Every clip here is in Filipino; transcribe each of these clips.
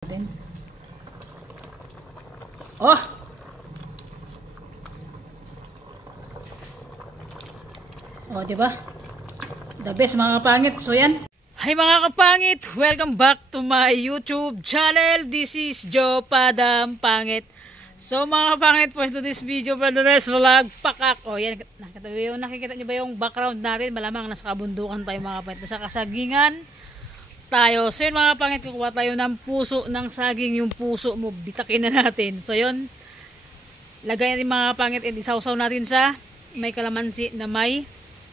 natin. Oh! Oh, diba? The best mga kapangit. So yan. Hi mga kapangit! Welcome back to my YouTube channel. This is Joe Padam Pangit. So mga kapangit, for today's video, brothers vlog, pakak. O yan, nakikita nyo ba yung background natin? Malamang nasa kabundukan tayo mga kapangit. Nasa kasagingan tayo. So yun mga kapangit, kukuha tayo ng puso ng saging. Yung puso mo, bitakin na natin. So yun, lagay natin mga kapangit at isawsaw natin sa may kalamansi na may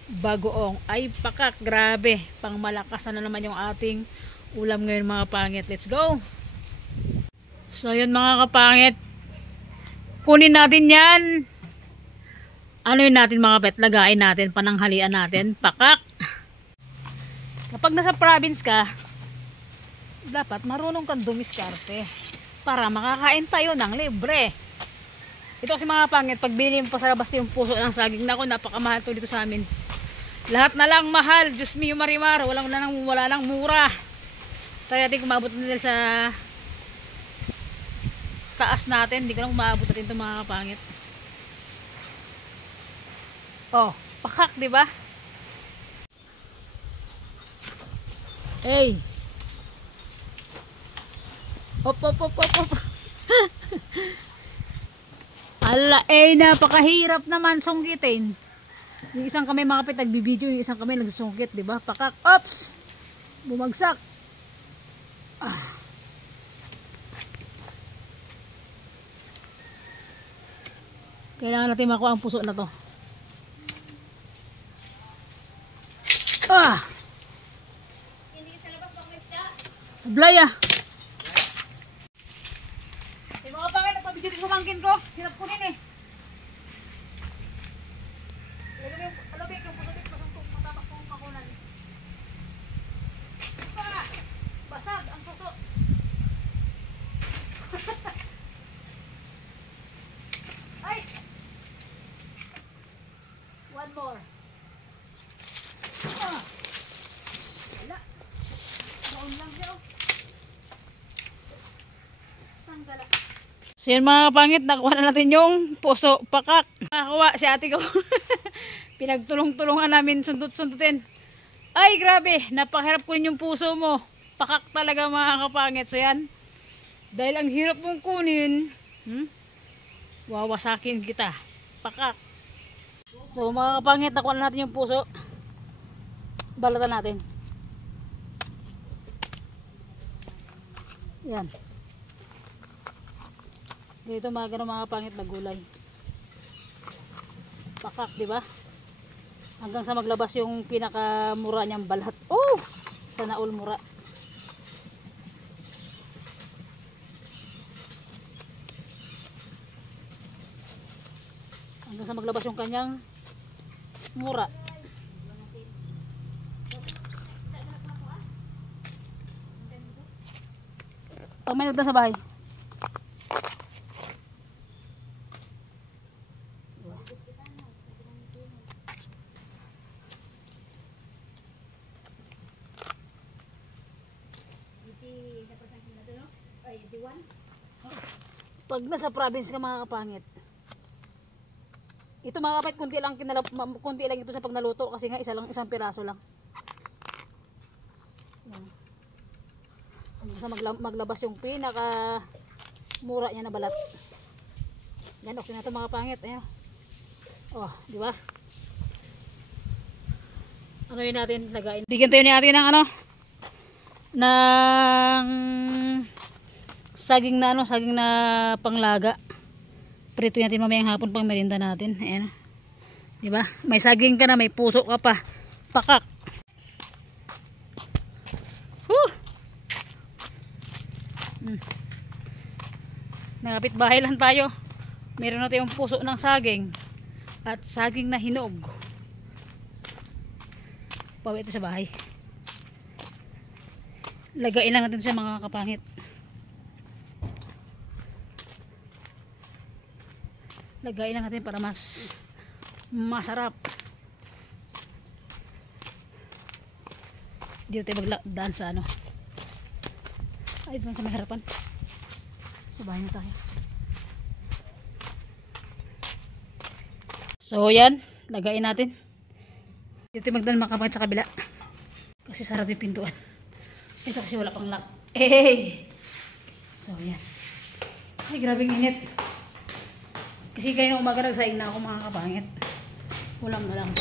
bagoong. Ay pakak, grabe. Pang malakas na naman yung ating ulam ngayon mga kapangit. Let's go! So yun mga kapangit, kunin natin yan. Ano yun natin mga pet? Lagain natin, pananghalian natin. Pakak! Kapag nasa province ka, dapat marunong kang dumiskarte para makakain tayo ng libre. Ito kasi mga pangit, pag bili mo pa sa labas yung puso ng saging, nako, napakamahal to dito sa amin. Lahat na lang mahal. Diyos mio marimar, wala lang mura. Tayo natin kumabot nila sa taas natin, hindi ko lang maabot natin itong mga pangit. Oh, pakak, di ba? Hey. Hop. Ala, napakahirap naman sungkitin. Yung isang kamay mga kapit nagbibideo, yung isang kamay nagsungkit, di ba? Pakak. Ops. Bumagsak. Ah. Kailangan natin makuha ang puso na to. Ah! Sablay ah! Eh mga pangit, nagpabidyo din sumangkin ko. Hirap ko din eh. Alabik yung puso din, pasang matatak kong makunan. Ah! Basag ang puso. Ay! One more. Ah! Wala. Baon lang siya oh. Tanggala. So yan mga kapangit, nakuha na natin yung puso. Pakak. Nakakuha si ate ko. Pinagtulong-tulungan namin sundot-sundutin. Ay grabe, napakahirap kunin yung puso mo. Pakak talaga mga kapangit. So yan, dahil ang hirap mong kunin, wawasakin kita. Pakak. So mga kapangit, nakuha na natin yung puso. Balatan natin. Yan. Dito mga kapangit na gulay. Pakak, di ba? Hanggang sa maglabas yung pinakamura niyang balat. Oh! Sana all mura. Hanggang sa maglabas yung kanyang mura. Pag may nagda sa bahay. Pag nasa province ka mga kapangit, ito mga kapangit, kunti lang ito sa pagnaluto kasi nga isang piraso lang. Hanggang sa maglabas yung pinaka mura niya na balat. Yan, okay na ito mga kapangit. Ayan. Oh, di ba? Ano yun natin lagayin? Bigyan tayo natin ng ano? Ng saging na panglaga. Prito natin mamayang hapon pang merienda natin. Ayan. 'Di ba? May saging ka na, may puso ka pa. Pakak. Nangapit bahay lang tayo. Meron na tayong puso ng saging at saging na hinog. Pauwi ito sa bahay. Lagain lang natin sa mga kapangit. Lagain lang natin para mas masarap. Dito tayo magdaan sa ano, Ay, doon sa may harapan. Sa bahay na tayo. So, yan. Lagayin natin. Dito magdala makapagod sa kabila. Kasi sarado yung pintuan. Ito kasi wala pang lock. Hey! So, yan. Ay, grabing init. Kasi kayo na umaga nagsaing na ako mga kapangit. Ulam na lang.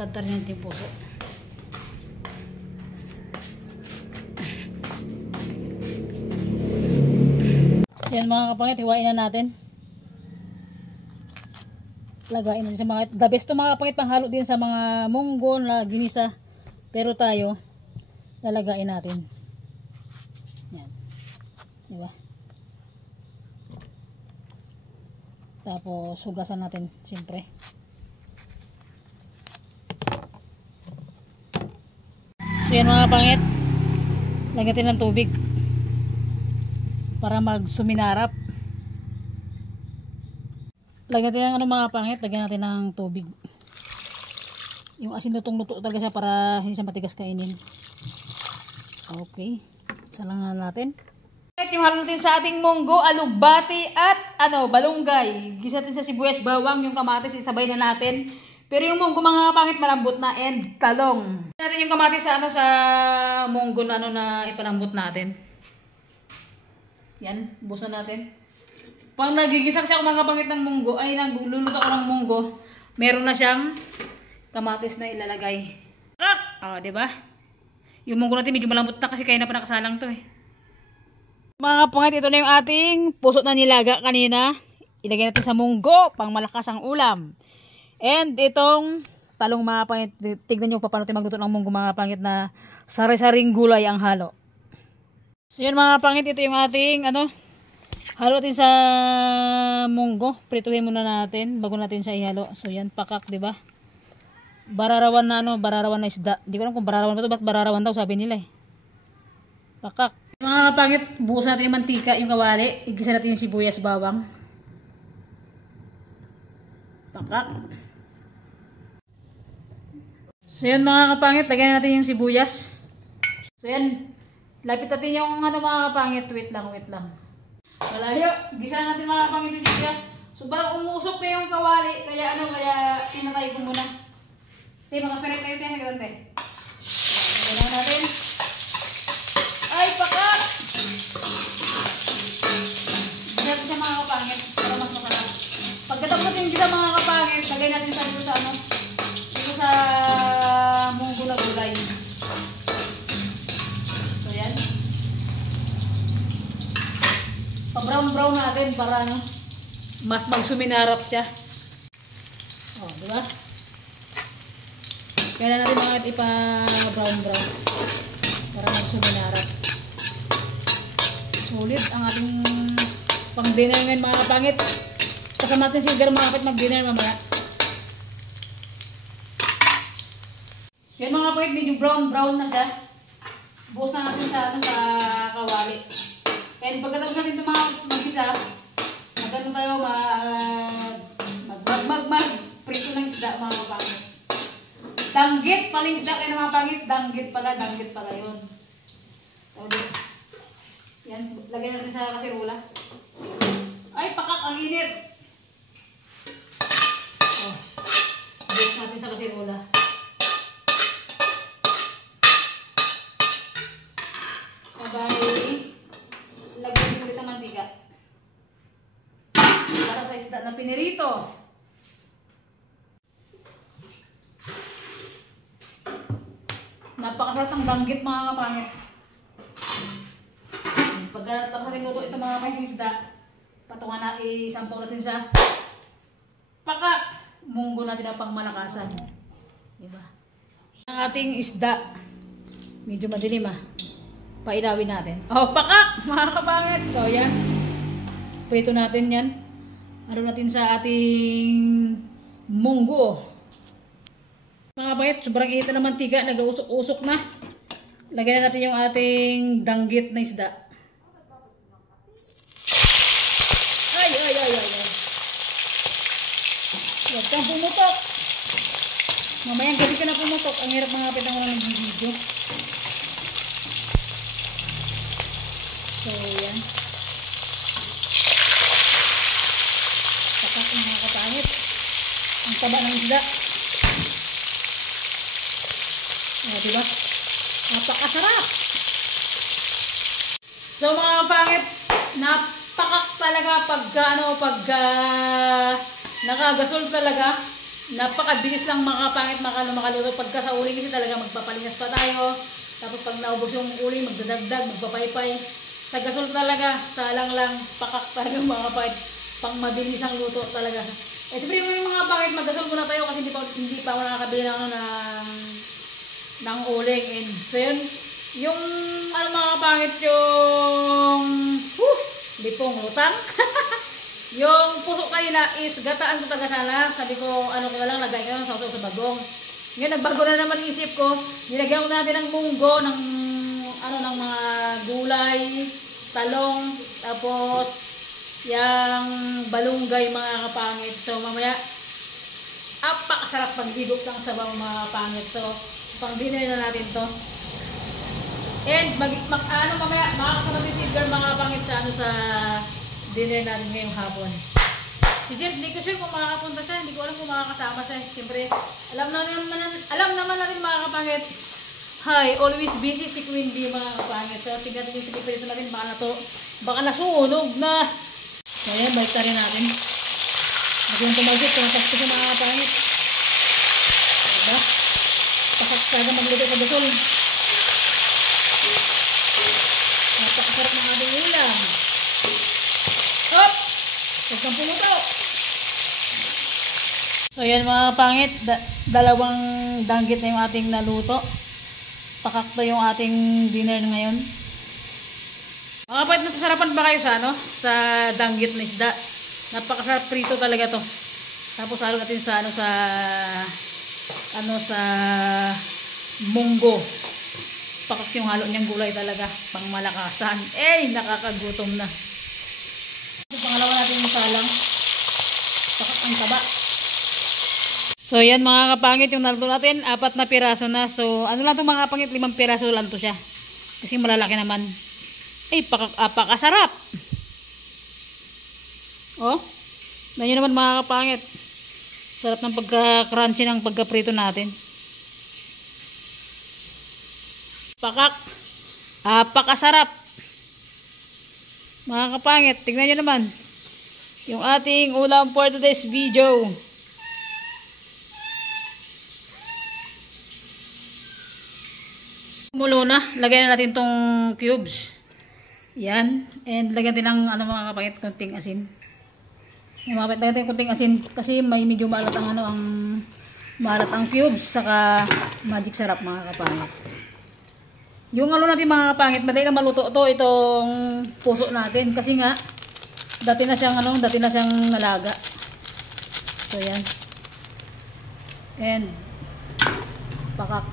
Tatar niya yung puso. So, yan mga kapangit. Hiwain na natin. Lagayin natin sa mga, the best to mga kapangit, panghalo din sa mga munggo na ginisa, pero tayo lalagayin natin yan, diba? Tapos hugasan natin siyempre. So yan mga kapangit, lagyan natin ng tubig para mag suminarap. Lagyan natin ng mga pangit, lagyan natin ng tubig. Yung asin lutong-luto talaga siya para hindi siya matigas kainin. Okay. Salangan natin. Yung halo natin sa ating munggo, alugbati at balunggay. Gisa natin sa sibuyas, bawang, yung kamatis, isabay na natin. Pero yung munggo mga pangit malambot na and talong. Natin yung kamatis sa sa munggo na ipalambot natin. Yan, busan natin. Pag nagigisak siya mga kapangit ng munggo, ay nagluluto ako ng munggo, meron na siyang kamatis na ilalagay. Oh, di ba? Yung munggo natin medyo malambot na kasi kaya na pa nakasalang to eh. Mga kapangit, ito na yung ating puso na nilaga kanina. Ilagay natin sa munggo, pang malakas ang ulam. And itong talong mga kapangit, tignan nyo pa paano tayo magluto ng munggo mga kapangit na sari-saring gulay ang halo. So yan mga kapangit, ito yung ating halo natin sa munggo. Prituhin muna natin bago natin siya ihalo. So yan, pakak, 'di ba? Bararawan na bararawan na isda. Hindi ko alam kung bararawan ba 'to, ba't bararawan daw sabi nila eh. Pakak. Mga kapangit, buhos natin yung mantika, yung kawali, igisa natin yung sibuyas, bawang. Pakak. So yan mga kapangit, lagyan natin yung sibuyas. So yan, lapit natin yung mga kapangit, wait lang. Malayo, gisa natin mga kapangit yung sibuyas. So parang umuusok na yung kawali, kaya pinatay ko muna. Mga peret tayo tayo nagdante. Ayan, natin. Ay, pakak! Gisa natin siya mga kapangit, para mas masarap. Pagkatapos natin gisa mga kapangit, lagay natin dito sa munggo na gulay. So yan. Pa-brown natin para mas magsuminarap siya. Oh, di ba? Kaya natin mga ipa-brown para magsuminarap. Sulit ang ating pang-dinner ngayon mga kapangit. Kasama natin si Edgar mga kapit mag-dinner mamaya. Yan mga kapangit, medyo brown na siya. Buhos na natin sa kawali. And pagkatapos natin ito mga mag-isa, tayo mag-prito ng isda mga kapangit. Danggit pala yung isda kayo mga pangit. Danggit pala yun. Yan, lagyan natin sa kasirula. Ay, pakak, ang init. Oh, buhos natin sa kasirula. Sabay, lagyan din ulit ang mantika. Para sa isda na pinirito. Napakasarap ng danggit mga kapangit. Pagkatapos natin luto ito mga kapangit isda, patungan na isampaw natin sa pakak. Munggo natin ang pangmalakasan. Diba? Ang ating isda, medyo madilim pailawin natin. Oh, pakak! Mga kapangit. So, yan. Prito natin yan. Aron natin sa ating munggo. Mga kapangit, sobrang init na ng mantika. Nag-usok-usok na. Lagyan natin yung ating danggit na isda. Ay. Huwag kang pumutok. Mamayang gabi ka na pumutok. Ang hirap mga kapit ang walang nag-video. So, yan. Pakak mga kapangit. Ang taba ng isda. O, diba? Napakasarap. So, mga kapangit, napakak talaga pagka nakagasol talaga. Napakabilis lang mga kapangit makaluto. Pagka sa uling kasi talaga magpapalinas pa tayo. Tapos pag naubos yung uling, magdadagdag, magpapaypay. Sa gasol talaga, salang lang, pakak talaga mga kapangit. Pang mabilis ang luto talaga. Eh, siyempre yung mga kapangit, maggasol muna tayo kasi hindi pa ako nakakabili ng ng uling. And so yun, yung mga kapangit, yung lipong lutang. Yung puso kanina is gataan ko talaga sana. Sabi ko, ko na lang, lagay ko ng sausaw sa bagong. Ngayon, nagbago na naman isip ko. Nilagyan ko natin ng munggo, ng mga gulay, talong, tapos yung balunggay mga kapangit. So, mamaya, apakasarap paghigop ng sabaw mga kapangit. So, pang dinner na natin to. And, mamaya, makakasama din si Girl mga kapangit sa dinner natin ngayong hapon. Si Jeff, hindi ko sure kung makakapunta siya. Hindi ko alam kung makakasama siya. Siyempre, alam naman natin mga kapangit. Hi, always busy si Queen B mga kapangit. So, tignan natin yung siniprito natin. Baka nasunog na. So, ayan, balik na rin natin. At yung tumagit, tumatas ko sa mga kapangit. Diba? Pasak talaga magluto sa gasol. Napakasarap ng ating ulam. Hop! Huwag kang pumuto. So yan mga kapangit, dalawang danggit na yung ating naluto. Pakakto yung ating dinner ngayon. Mga kapangit, nasasarapan ba kayo sa danggit na isda? Napakasarap prito talaga to. Tapos halo natin sa munggo. Pakak yung halo niyang gulay talaga, pang malakasan. Nakakagutom na. Pangalawa natin yung salang. Pakak ang taba. So yan mga kapangit, yung naluto natin, 4 na piraso na. So ano lang itong mga kapangit, 5 piraso lang to siya. Kasi malalaki naman. Pakasarap. Oh, ganyan naman mga kapangit. Sarap ng pagka-crunchy ng pagka-prito natin. Pakasarap. Mga kapangit, tignan nyo naman yung ating ulam for today's video. Kumulo na, lagyan na natin tong cubes. Yan, and lagyan din ng mga kapangit, konting asin. Lagyan natin konting asin kasi may medyo maalat ang cubes saka magic sarap mga kapangit. Yung natin mga kapangit, madali na maluto itong puso natin kasi nga dati na siyang nalaga. So yan. And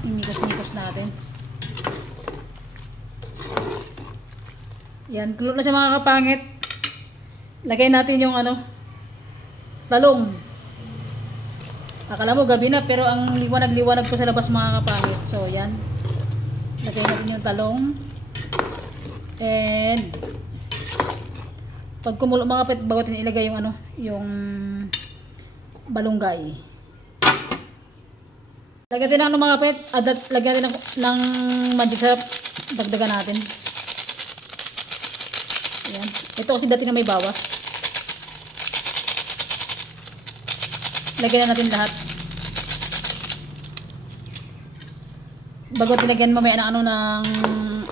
imikos-mikos natin. Yan, tulo na siya mga kapangit. Lagay natin yung talong. Akala mo gabi na pero ang liwanag-liwanag po sa labas mga kapangit. So yan. Lagay natin yung talong. And pag kumulo mga kapit, bago natin ilagay yung balunggay. Lagyan natin ng mga kapit, lagyan natin ng magic sarap, dagdagan natin. Ayan. Ito kasi dati na may bawas. Lagyan na natin lahat. Bago tinagyan mamaya ng ng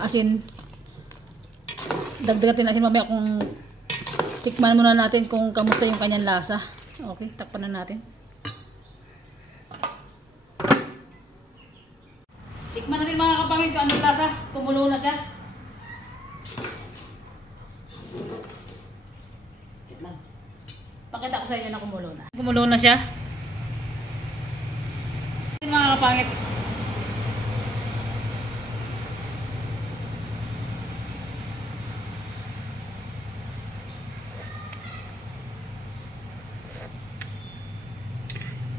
asin. Dagdagan natin asin mamaya kung tikman muna natin kung kamusta yung kanyang lasa. Okay, takpan na natin. Tikman natin mga kapangit kung anong lasa. Kumulo na siya. Pakita ko sa inyo na kumulo na. Kumulo na siya. Mga kapangit.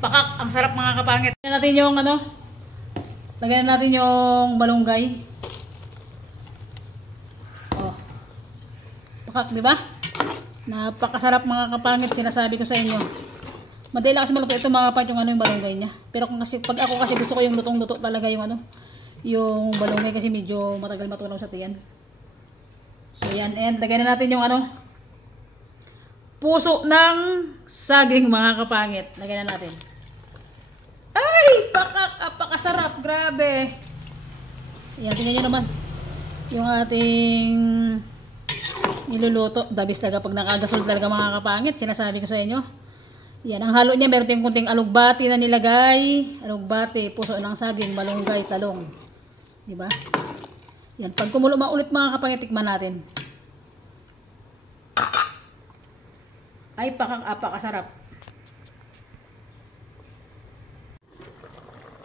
Pakak, ang sarap mga kapangit. Lagyan natin yung lagyan natin yung balunggay. Oh. Pakak, di ba? Napakasarap mga kapangit, sinasabi ko sa inyo. Madali lang kasi maluto ito mga kapangit yung ano yung balunggay niya. Pero kung kasi pag ako kasi gusto ko yung lutong-luto talaga yung ano, yung balunggay kasi medyo matagal matunaw sa tiyan. So yan, and lagyan na natin yung ano, puso ng saging mga kapangit. Lagyan na natin. Ay, pakak, apakasarap, grabe. Yan, tingnan nyo naman. Yung ating niluluto. Dabis talaga pag nakagasol talaga mga kapangit. Sinasabi ko sa inyo. Yan, ang halo niya meron tayong kunting alugbati na nilagay. Alugbati, puso ng saging, malunggay, talong. Diba? Yan, pag kumulo maulit mga kapangit, tikman natin. Ay, pakang apakasarap.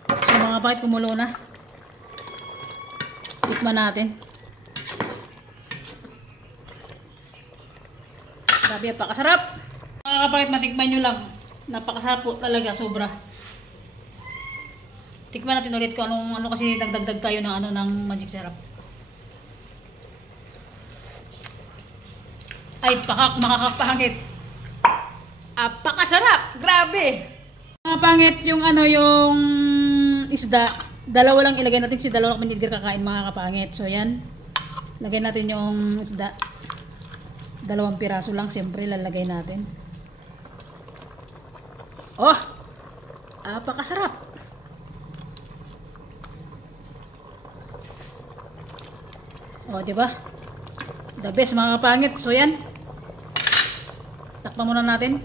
So mga kapangit, kumulo na. Tikman natin. Grabe, napakasarap. Mga kapangit, matikman nyo lang. Napakasarap po talaga, sobra. Tikman natin ulit kung ano kasi dagdag tayo ng ano ng magic syrup. Ay, pakak mga kapangit. Apakasarap, grabe. Mga pangit yung ano yung isda. Dalawa lang ilagay natin kasi dalawa lang manigir kakain mga kapangit. So yan. Lagay natin yung isda. 2 piraso lang siyempre lalagay natin. Oh! Apakasarap. Oh, di ba? The best mga kapangit. So yan. Takpan muna natin.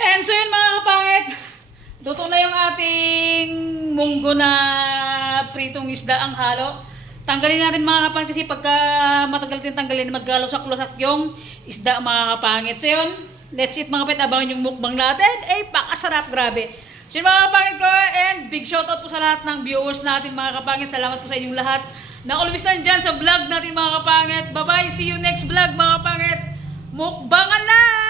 And so yan mga kapangit. Luto na yung ating munggo na pritong isda ang halo. Tanggalin natin mga kapangit kasi pagka matagal din tanggalin, magkalusak-lusak yung isda mga kapangit. So yun, let's eat mga kapangit. Abangan yung mukbang natin. Eh, pakasarap, grabe. So yun mga kapangit ko, and big shoutout po sa lahat ng viewers natin mga kapangit. Salamat po sa inyong lahat na always nandyan sa vlog natin mga kapangit. Bye-bye, see you next vlog mga kapangit. Mukbangan na!